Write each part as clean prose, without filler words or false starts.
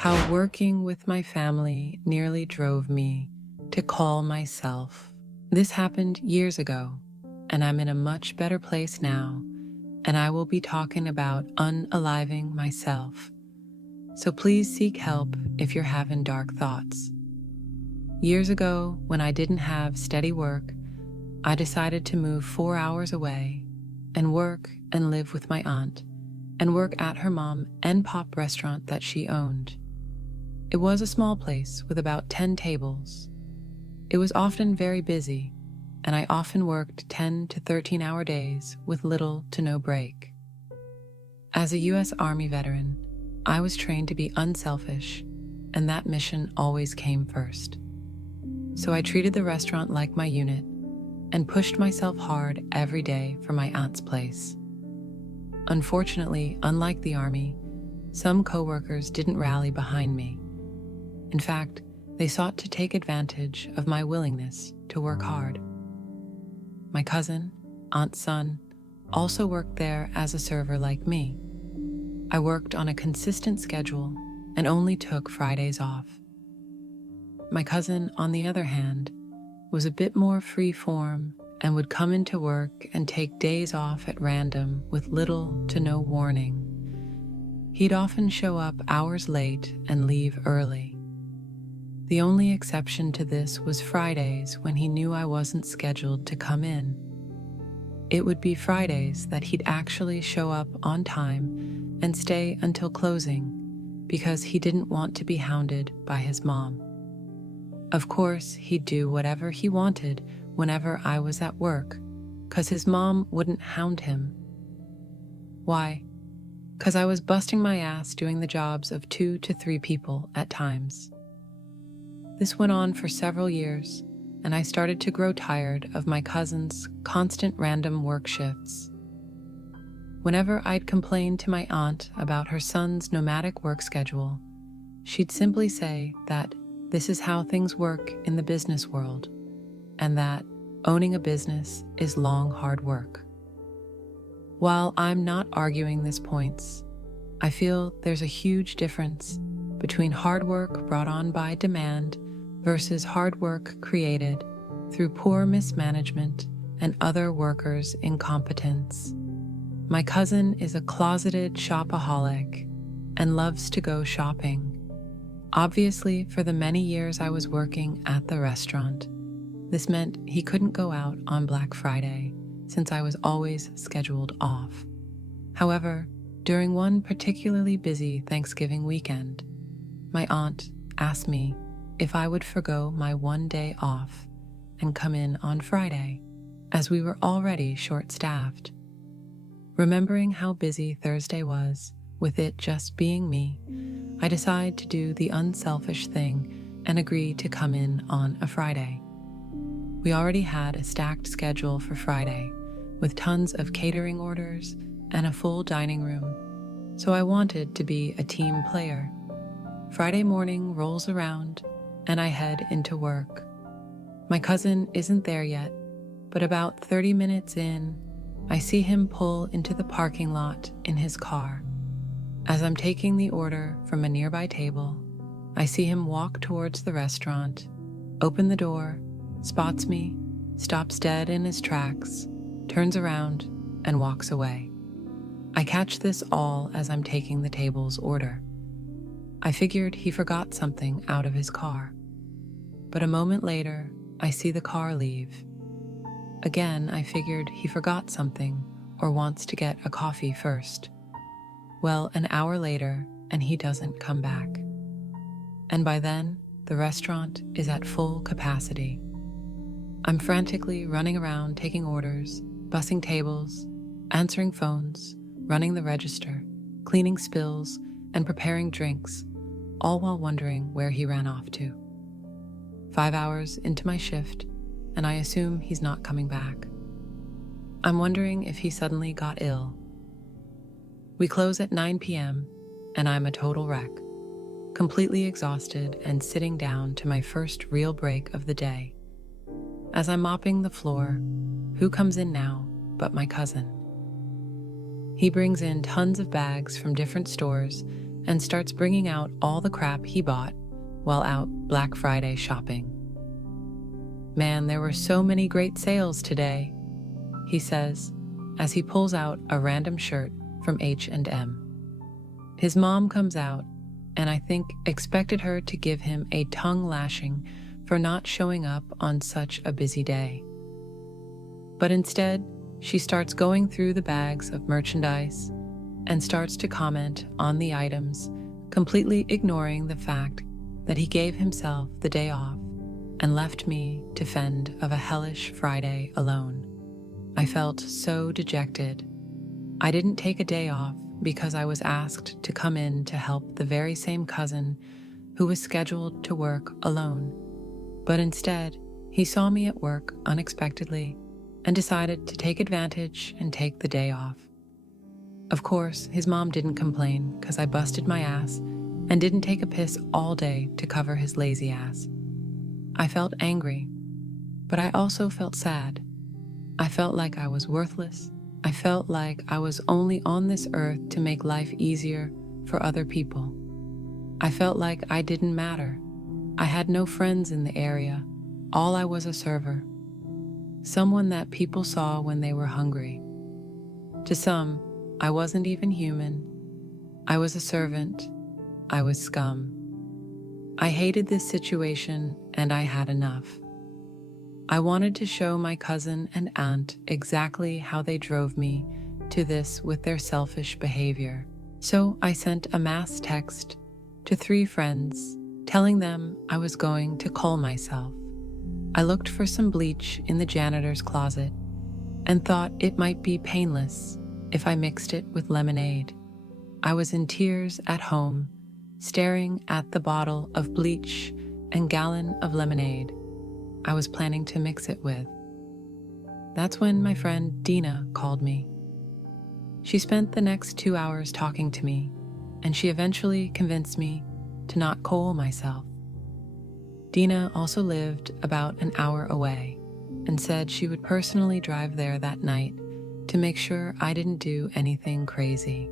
how working with my family nearly drove me to call myself. This happened years ago, and I'm in a much better place now, and I will be talking about unaliving myself. So please seek help if you're having dark thoughts. Years ago, when I didn't have steady work, I decided to move 4 hours away and work and live with my aunt and work at her mom and pop restaurant that she owned. It was a small place with about 10 tables. It was often very busy, and I often worked 10 to 13-hour days with little to no break. As a U.S. Army veteran, I was trained to be unselfish, and that mission always came first. So I treated the restaurant like my unit and pushed myself hard every day for my aunt's place. Unfortunately, unlike the Army, some coworkers didn't rally behind me. In fact, they sought to take advantage of my willingness to work hard. My cousin, aunt's son, also worked there as a server like me. I worked on a consistent schedule and only took Fridays off. My cousin, on the other hand, was a bit more free-form and would come into work and take days off at random with little to no warning. He'd often show up hours late and leave early. The only exception to this was Fridays when he knew I wasn't scheduled to come in. It would be Fridays that he'd actually show up on time and stay until closing because he didn't want to be hounded by his mom. Of course, he'd do whatever he wanted whenever I was at work, 'cause his mom wouldn't hound him. Why? 'Cause I was busting my ass doing the jobs of 2 to 3 people at times. This went on for several years, and I started to grow tired of my cousin's constant random work shifts. Whenever I'd complain to my aunt about her son's nomadic work schedule, she'd simply say that this is how things work in the business world, and that owning a business is long, hard work. While I'm not arguing these points, I feel there's a huge difference between hard work brought on by demand versus hard work created through poor mismanagement and other workers' incompetence. My cousin is a closeted shopaholic and loves to go shopping. Obviously, for the many years I was working at the restaurant, this meant he couldn't go out on Black Friday since I was always scheduled off. However, during one particularly busy Thanksgiving weekend, my aunt asked me if I would forgo my one day off and come in on Friday, as we were already short-staffed. Remembering how busy Thursday was, with it just being me, I decided to do the unselfish thing and agree to come in on a Friday. We already had a stacked schedule for Friday, with tons of catering orders and a full dining room, so I wanted to be a team player. Friday morning rolls around, and I head into work. My cousin isn't there yet, but about 30 minutes in, I see him pull into the parking lot in his car. As I'm taking the order from a nearby table, I see him walk towards the restaurant, open the door, spots me, stops dead in his tracks, turns around, and walks away. I catch this all as I'm taking the table's order. I figured he forgot something out of his car. But a moment later, I see the car leave. Again, I figured he forgot something or wants to get a coffee first. Well, an hour later, and he doesn't come back. And by then, the restaurant is at full capacity. I'm frantically running around taking orders, bussing tables, answering phones, running the register, cleaning spills, and preparing drinks, all while wondering where he ran off to. 5 hours into my shift, and I assume he's not coming back. I'm wondering if he suddenly got ill. We close at 9 p.m., and I'm a total wreck, completely exhausted and sitting down to my first real break of the day. As I'm mopping the floor, who comes in now but my cousin? He brings in tons of bags from different stores and starts bringing out all the crap he bought while out Black Friday shopping. "Man, there were so many great sales today," he says as he pulls out a random shirt from H&M. His mom comes out and I think expected her to give him a tongue lashing for not showing up on such a busy day. But instead, she starts going through the bags of merchandise and starts to comment on the items, completely ignoring the fact that he gave himself the day off and left me to fend of a hellish Friday alone. I felt so dejected. I didn't take a day off because I was asked to come in to help the very same cousin who was scheduled to work alone. But instead, he saw me at work unexpectedly and decided to take advantage and take the day off. Of course, his mom didn't complain because I busted my ass and didn't take a piss all day to cover his lazy ass. I felt angry, but I also felt sad. I felt like I was worthless. I felt like I was only on this earth to make life easier for other people. I felt like I didn't matter. I had no friends in the area. All I was a server. Someone that people saw when they were hungry. To some, I wasn't even human. I was a servant. I was scum. I hated this situation and I had enough. I wanted to show my cousin and aunt exactly how they drove me to this with their selfish behavior. So I sent a mass text to 3 friends telling them I was going to call myself. I looked for some bleach in the janitor's closet and thought it might be painless if I mixed it with lemonade. I was in tears at home, staring at the bottle of bleach and gallon of lemonade I was planning to mix it with. That's when my friend Dina called me. She spent the next 2 hours talking to me, and she eventually convinced me to not coal myself. Dina also lived about an hour away and said she would personally drive there that night to make sure I didn't do anything crazy.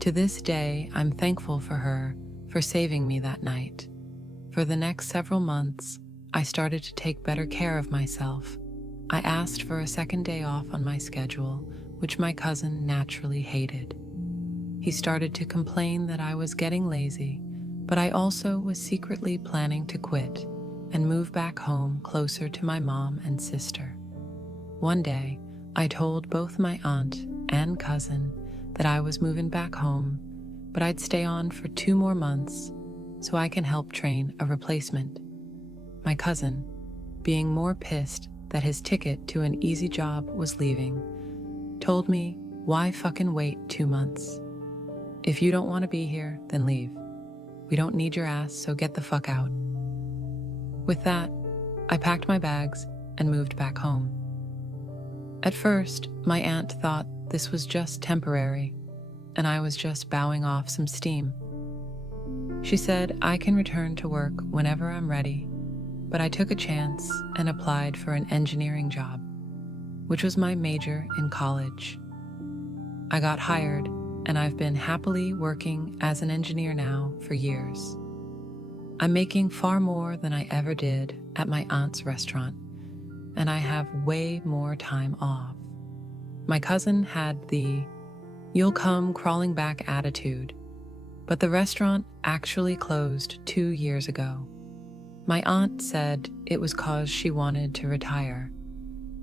To this day, I'm thankful for her for saving me that night. For the next several months, I started to take better care of myself. I asked for a second day off on my schedule, which my cousin naturally hated. He started to complain that I was getting lazy, but I also was secretly planning to quit and move back home closer to my mom and sister. One day, I told both my aunt and cousin that I was moving back home, but I'd stay on for 2 more months so I can help train a replacement. My cousin, being more pissed that his ticket to an easy job was leaving, told me, "Why fucking wait 2 months? If you don't want to be here, then leave. We don't need your ass, so get the fuck out." With that, I packed my bags and moved back home. At first, my aunt thought this was just temporary, and I was just bowing off some steam. She said I can return to work whenever I'm ready, but I took a chance and applied for an engineering job, which was my major in college. I got hired, and I've been happily working as an engineer now for years. I'm making far more than I ever did at my aunt's restaurant, and I have way more time off. My cousin had the "you'll come crawling back" attitude, but the restaurant actually closed 2 years ago. My aunt said it was 'cause she wanted to retire,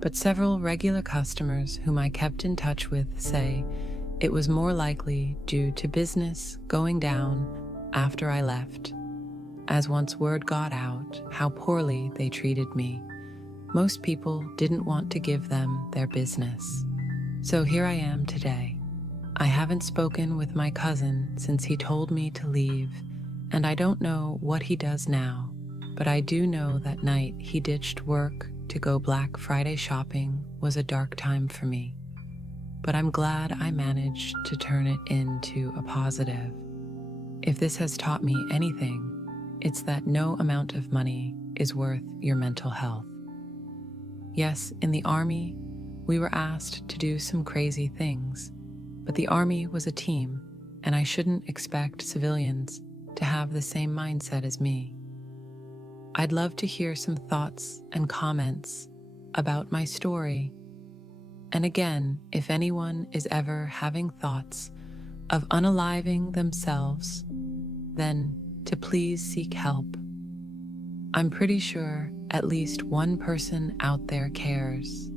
but several regular customers whom I kept in touch with say it was more likely due to business going down after I left, as once word got out how poorly they treated me. Most people didn't want to give them their business. So here I am today. I haven't spoken with my cousin since he told me to leave, and I don't know what he does now. But I do know that night he ditched work to go Black Friday shopping was a dark time for me. But I'm glad I managed to turn it into a positive. If this has taught me anything, it's that no amount of money is worth your mental health. Yes, in the Army, we were asked to do some crazy things, but the Army was a team, and I shouldn't expect civilians to have the same mindset as me. I'd love to hear some thoughts and comments about my story. And again, if anyone is ever having thoughts of unaliving themselves, then to please seek help. I'm pretty sure at least one person out there cares.